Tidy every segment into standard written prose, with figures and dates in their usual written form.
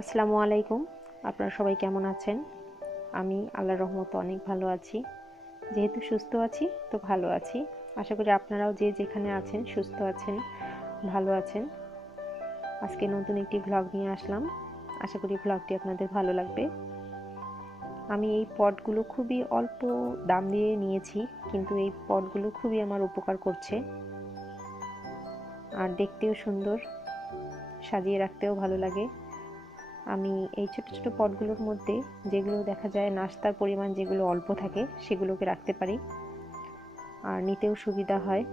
আসসালামু আলাইকুম। আপনারা সবাই কেমন আছেন? আমি আল্লাহর রহমতে অনেক ভালো আছি। যেহেতু সুস্থ আছি তো ভালো আছি। আশা করি আপনারাও যে যেখানে আছেন সুস্থ আছেন, ভালো আছেন। আজকে নতুন একটি ভ্লগ নিয়ে আসলাম। আশা করি ভ্লগটি আপনাদের ভালো লাগবে। আমি এই পটগুলো খুবই অল্প দাম দিয়ে নিয়েছি, কিন্তু এই পটগুলো খুবই আমার উপকার করছে আর দেখতেও সুন্দর, সাজিয়ে রাখতেও ভালো লাগে। আমি এই ছোট ছোট পটগুলোর মধ্যে যেগুলো দেখা যায় নাস্তার পরিমাণ যেগুলো অল্প থাকে সেগুলোকে রাখতে পারি আর নিতেও সুবিধা হয়।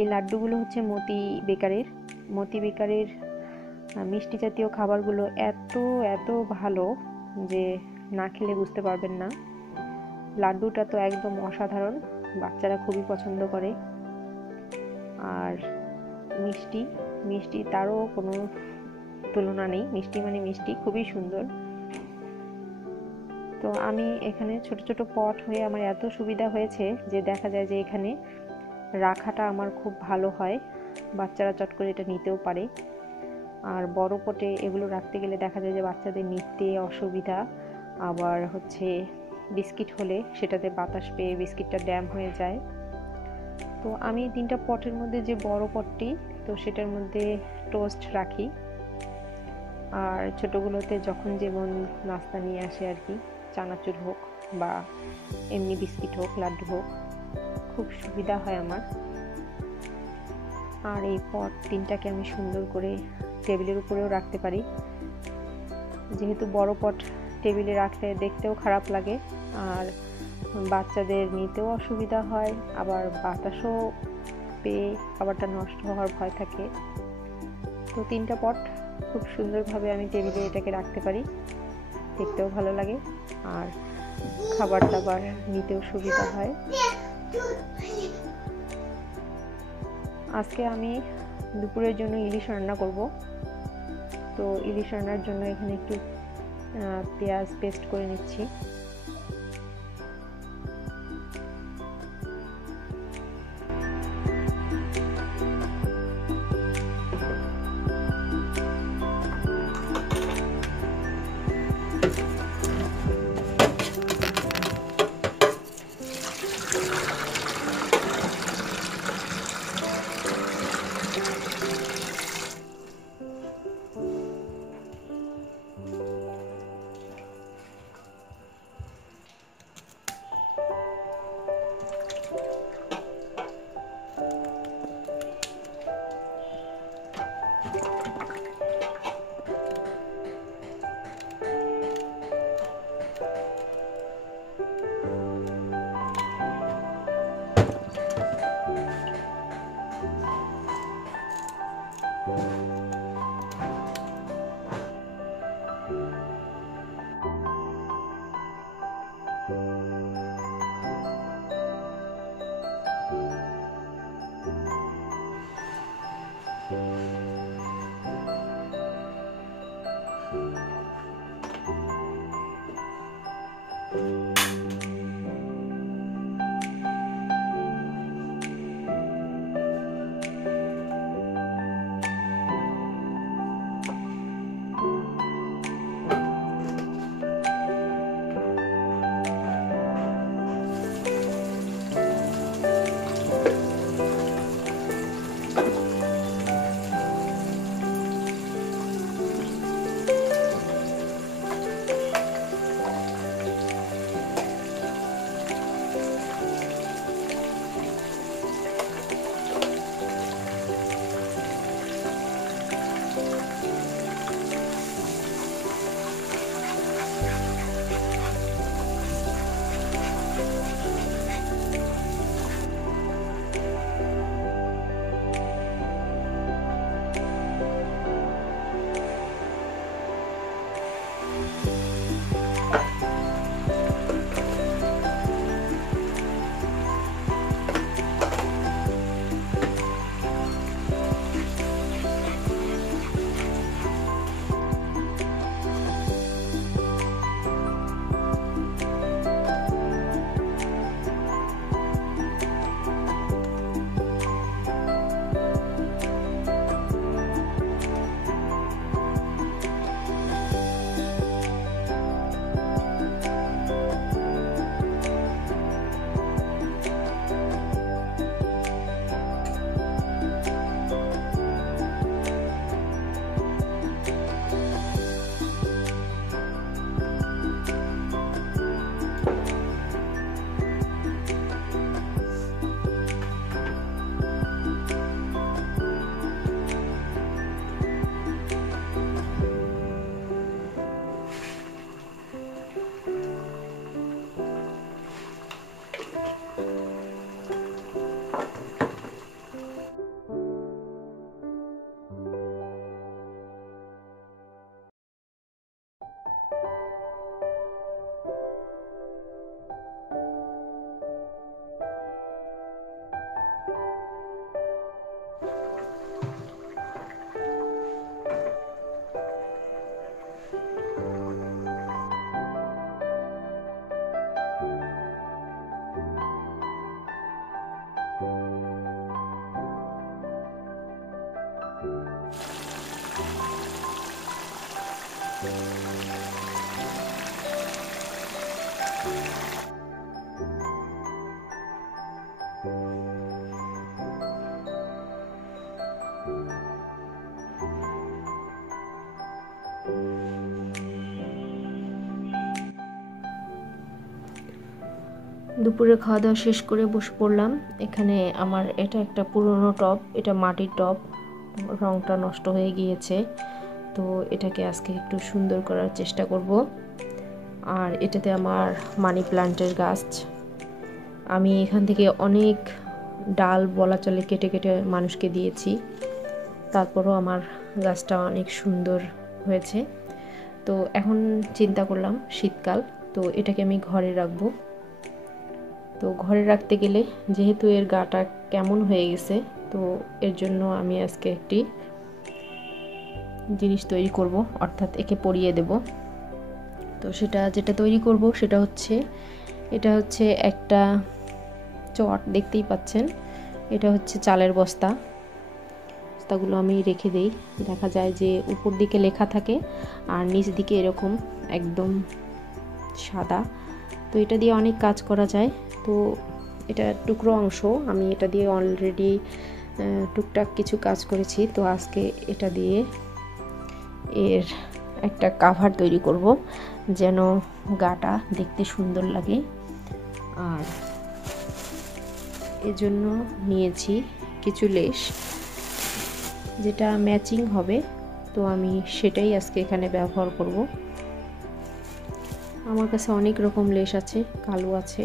এই লাড্ডুগুলো হচ্ছে মতি বেকারের মিষ্টি জাতীয় খাবারগুলো এত এত ভালো যে না খেলে বুঝতে পারবেন না। লাড্ডুটা তো একদম অসাধারণ, বাচ্চারা খুবই পছন্দ করে। আর মিষ্টি মিষ্টি তারও কোনো তুলনা নেই। মিষ্টি মানে মিষ্টি, খুবই সুন্দর। তো আমি এখানে ছোট ছোট পট হয়ে আমার এত সুবিধা হয়েছে যে দেখা যায় যে এখানে রাখাটা আমার খুব ভালো হয়, বাচ্চারা চট করে এটা নিতেও পারে। আর বড় পটে এগুলো রাখতে গেলে দেখা যায় যে বাচ্চাদের নিতে অসুবিধা। আবার হচ্ছে বিস্কিট হলে সেটাতে বাতাস পেয়ে বিস্কিটটা ড্যাম হয়ে যায়। তো আমি 3টা পটের মধ্যে যে বড় পটটি, তো সেটার মধ্যে টোস্ট রাখি। আর ছোটোগুলোতে যখন যেমন নাস্তা নিয়ে আসে আর কি, চানাচুর হোক বা এমনি বিস্কিট হোক, লাড্ডু হোক, খুব সুবিধা হয় আমার। আর এই পট 3টাকে আমি সুন্দর করে টেবিলের উপরেও রাখতে পারি। যেহেতু বড় পট টেবিলে রাখলে দেখতেও খারাপ লাগে আর বাচ্চাদের নিতেও অসুবিধা হয়, আবার বাতাসও পেয়ে খাবারটা নষ্ট হওয়ার ভয় থাকে। তো 3টা পট খুব সুন্দরভাবে আমি টেবিলে এটাকে রাখতে পারি, দেখতেও ভালো লাগে আর খাবার দাবার নিতেও সুবিধা হয়। আজকে আমি দুপুরের জন্য ইলিশ রান্না করব। তো ইলিশ রান্নার জন্য এখানে একটু পেঁয়াজ পেস্ট করে নিচ্ছি। দুপুরে খাওয়া দাওয়া শেষ করে বসে পড়লাম। এখানে আমার এটা একটা পুরনো টব, এটা মাটির টব, রংটা নষ্ট হয়ে গিয়েছে, তো এটাকে আজকে একটু সুন্দর করার চেষ্টা করব। আর এটাতে আমার মানি প্ল্যান্টের গাছ, আমি এখান থেকে অনেক ডাল বলা চলে কেটে কেটে মানুষকে দিয়েছি, তারপরও আমার গাছটা অনেক সুন্দর হয়েছে। তো এখন চিন্তা করলাম শীতকাল, তো এটাকে আমি ঘরে রাখবো। তো ঘরে রাখতে গেলে যেহেতু এর গাটা কেমন হয়ে গেছে, তো এর জন্য আমি আজকে একটি জিনিস তৈরি করব, অর্থাৎ একে পরিয়ে দেব। তো যেটা তৈরি করব সেটা হচ্ছে, এটা হচ্ছে একটা চট, দেখতেই পাচ্ছেন, এটা হচ্ছে চালের বস্তাগুলো আমি রেখে দেই। দেখা যায় যে উপর দিকে লেখা থাকে আর নিচ দিকে এরকম একদম সাদা। তো এটা দিয়ে অনেক কাজ করা যায়। তো এটা টুকরো অংশ, আমি এটা দিয়ে অলরেডি টুকটাক কিছু কাজ করেছি। তো আজকে এটা দিয়ে এর একটা কাভার তৈরি করব, যেন গাটা দেখতে সুন্দর লাগে। আর এজন্য নিয়েছি কিছু লেস, যেটা ম্যাচিং হবে, তো আমি সেটাই আজকে এখানে ব্যবহার করব। আমার কাছে অনেক রকম লেস আছে, কালো আছে,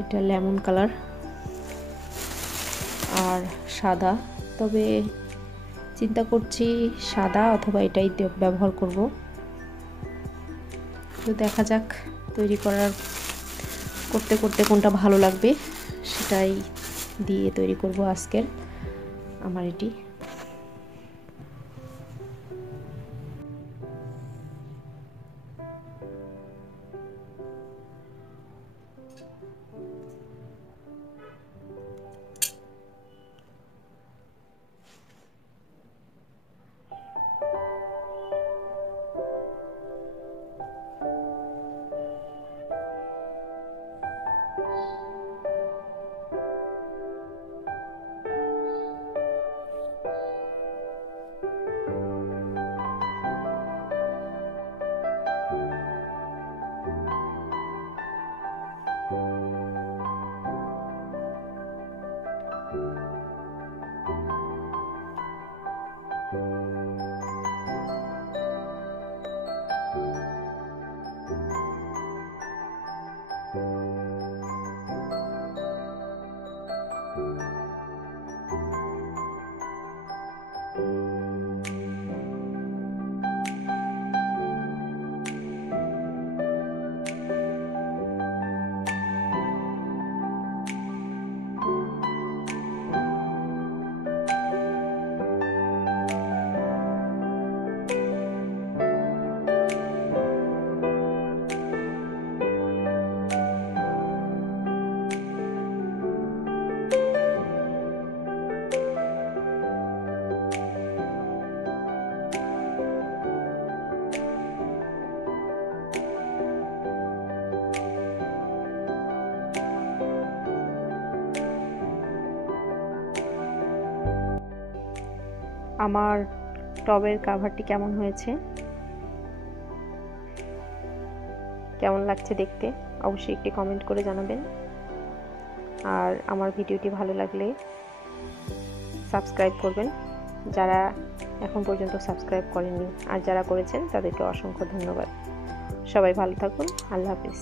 এটা লেমন কালার আর সাদা, তবে চিন্তা করছি সাদা অথবা এটাই ব্যবহার করব। তো দেখা যাক করতে করতে কোনটা ভালো লাগবে সেটাই দিয়ে তৈরি করব আজকের আমার এটি। আমার টবের কাভারটি কেমন হয়েছে, কেমন লাগছে দেখতে, অবশ্যই একটি কমেন্ট করে জানাবেন। আর আমার ভিডিওটি ভালো লাগলে সাবস্ক্রাইব করবেন, যারা এখন পর্যন্ত সাবস্ক্রাইব করেননি, আর যারা করেছেন তাদেরকে অসংখ্য ধন্যবাদ। সবাই ভালো থাকুন, আল্লাহ হাফেজ।